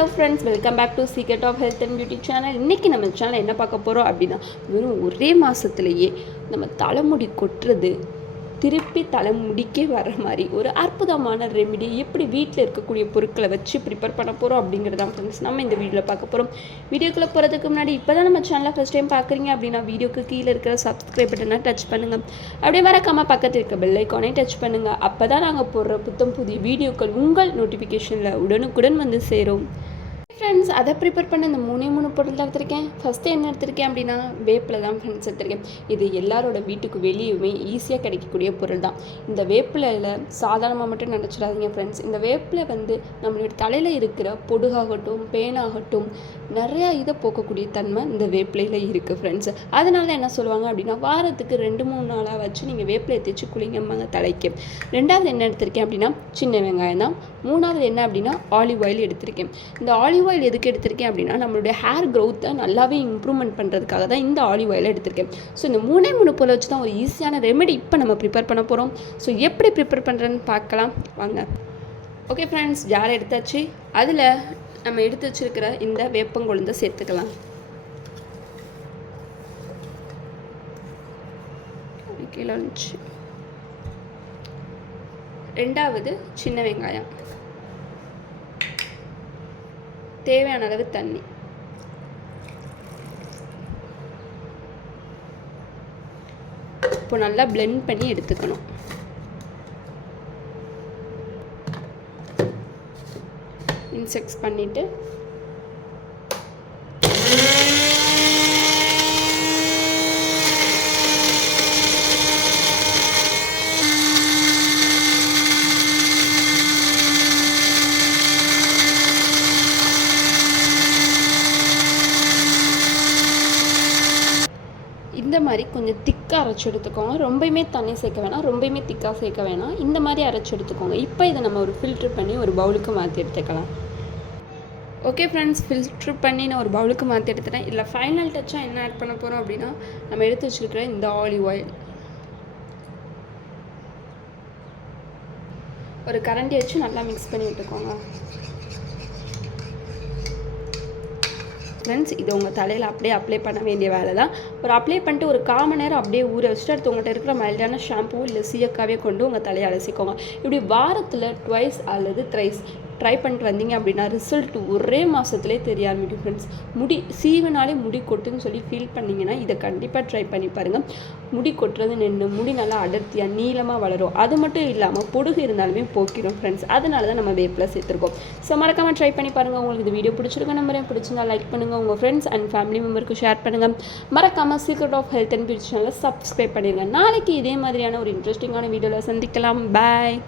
Hello friends welcome back to Secret of Health and Beauty channel இன்றைக்கி நம்ம channel என்ன பார்க்க போகிறோம் அப்படின்னா வெறும் ஒரே மாதத்துலேயே நம்ம தலைமுடி கொட்டுறது திருப்பி தலைமுடிக்கே வர மாதிரி ஒரு அற்புதமான ரெமிடி எப்படி வீட்டில் இருக்கக்கூடிய பொருட்களை வச்சு ப்ரிப்பேர் பண்ண போகிறோம் அப்படிங்கிறது தான் ஃப்ரெண்ட்ஸ் நம்ம இந்த வீடியோவில் பார்க்க போகிறோம் வீடியோக்குள்ளே போகிறதுக்கு முன்னாடி இப்போ தான் நம்ம சேனலை ஃபஸ்ட் டைம் பார்க்குறீங்க அப்படின்னா வீடியோக்கு கீழே இருக்கிற சப்ஸ்கிரைப் பட்டனை டச் பண்ணுங்கள் அப்படியே வரக்காமல் பக்கத்தில் இருக்க பெல் ஐக்கானே டச் பண்ணுங்கள் அப்போ தான் நாங்கள் போடுற புத்தம் புதிய வீடியோக்கள் உங்கள் நோட்டிஃபிகேஷனில் உடனுக்குடன் வந்து சேரும். ஃப்ரெண்ட்ஸ் அதை ப்ரிப்பேர் பண்ண இந்த மூணே மூணு பொருள் தான் எடுத்திருக்கேன். ஃபஸ்ட்டு என்ன எடுத்திருக்கேன் அப்படின்னா வேப்பில் தான் ஃப்ரெண்ட்ஸ் எடுத்திருக்கேன். இது எல்லாரோட வீட்டுக்கு வெளியுமே ஈஸியாக கிடைக்கக்கூடிய பொருள் தான். இந்த வேப்பிலையில் சாதாரணமாக மட்டும் நினச்சிடாதீங்க ஃப்ரெண்ட்ஸ் இந்த வேப்பிலை வந்து நம்மளுடைய தலையில் இருக்கிற பொடுகாகட்டும் பேனாகட்டும் நிறையா இதை போக்கக்கூடிய தன்மை இந்த வேப்பிலையில் இருக்குது ஃப்ரெண்ட்ஸ் அதனால என்ன சொல்லுவாங்க அப்படின்னா வாரத்துக்கு ரெண்டு மூணு நாளாக வச்சு நீங்கள் வேப்பிலையை தேய்ச்சி குளிங்கம்மாங்க தலைக்கு. ரெண்டாவது என்ன எடுத்திருக்கேன் அப்படின்னா சின்ன வெங்காயம் தான். மூணாவது என்ன அப்படின்னா ஆலிவ் ஆயில் எடுத்திருக்கேன். இந்த ஆலிவ் ஆயில் எதுக்கு எடுத்திருக்கேன் அப்படின்னா நம்மளுடைய ஹேர் க்ரோத்தை நல்லாவே இம்ப்ரூவ்மெண்ட் பண்ணுறதுக்காக தான் இந்த ஆலிவ் ஆயில் எடுத்திருக்கேன். ஸோ இந்த மூணே மூணு போல் வச்சு தான் ஒரு ஈஸியான ரெமெடி இப்போ நம்ம ப்ரிப்பேர் பண்ண போகிறோம் ஸோ எப்படி ப்ரிப்பேர் பண்ணுறேன்னு பார்க்கலாம். வாங்க. ஓகே ஃப்ரெண்ட்ஸ் ஜார் எடுத்தாச்சு. அதில் நம்ம எடுத்து வச்சிருக்கிற இந்த வேப்பங்கொழுந்தை சேர்த்துக்கலாம். கீழே ரெண்டாவது சின்ன வெங்காயம். தேவையான அளவு தண்ணி. இப்போ நல்லா பிளெண்ட் பண்ணி எடுத்துக்கணும். இன்செக்ட்ஸ் பண்ணிவிட்டு இந்த மாதிரி கொஞ்சம் திக்காக அரைச்சி எடுத்துக்கோங்க. ரொம்பவுமே தண்ணி சேர்க்க வேணாம் ரொம்பவுமே திக்காக சேர்க்க வேணாம். இந்த மாதிரி அரைச்சி எடுத்துக்கோங்க. இப்போ இதை நம்ம ஒரு ஃபில்ட்ரு பண்ணி ஒரு பவுலுக்கு மாற்றி எடுத்துக்கலாம். ஓகே ஃப்ரெண்ட்ஸ் ஃபில்ட்ரு பண்ணி நான் ஒரு பவுலுக்கு மாற்றி எடுத்துட்டேன். இதில் ஃபைனல் டச்சாக என்ன ஆட் பண்ண போகிறோம் அப்படின்னா நம்ம எடுத்து வச்சுருக்கிற இந்த ஆலிவ் ஆயில் ஒரு கரண்டி வச்சு நல்லா மிக்ஸ் பண்ணி விட்டுக்கோங்க. ஃப்ரெண்ட்ஸ் இது உங்கள் தலையில் அப்படியே அப்ளை பண்ண வேண்டிய வேலை தான் ஒரு அப்ளை பண்ணிட்டு ஒரு காமன் நேரம் அப்படியே ஊற வச்சுட்டு அடுத்து உங்கள்கிட்ட இருக்கிற மைல்டான ஷாம்பூ இல்லை சீயக்காவே கொண்டு உங்கள் தலையை அலசிக்கோங்க. இப்படி வாரத்தில் ட்வைஸ் அல்லது த்ரைஸ் ட்ரை பண்ணிட்டு வந்தீங்க அப்படின்னா ரிசல்ட் ஒரே மாதத்துலேயே தெரிய ஆரம்பிக்கும் ஃப்ரெண்ட்ஸ் முடி சீவனாலே முடி கொட்டுன்னு சொல்லி ஃபீல் பண்ணிங்கன்னா இதை கண்டிப்பாக ட்ரை பண்ணி பாருங்கள் முடி கொட்டுறது நின்று முடி நல்லா அடர்த்தியாக நீளமாக வளரும். அது மட்டும் இல்லாமல் பொடுகு இருந்தாலுமே போக்கிடும் ஃப்ரெண்ட்ஸ் அதனால தான் நம்ம வேப்பில் சேர்த்துருக்கோம். ஸோ மறக்காமல் ட்ரை பண்ணி பாருங்கள் உங்களுக்கு இந்த வீடியோ பிடிச்சிருக்க நம்பரே பிடிச்சிருந்தா லைக் பண்ணுங்கள் உங்கள் ஃப்ரெண்ட்ஸ் அண்ட் ஃபேமிலி மெம்பருக்கு ஷேர் பண்ணுங்கள் மறக்காமல் Secret of Health and Beauty சேனலை சப்ஸ்கிரைப் பண்ணிடுங்க நாளைக்கு இதே மாதிரியான ஒரு இன்ட்ரெஸ்டிங்கான வீடியோவில் சந்திக்கலாம். பாய்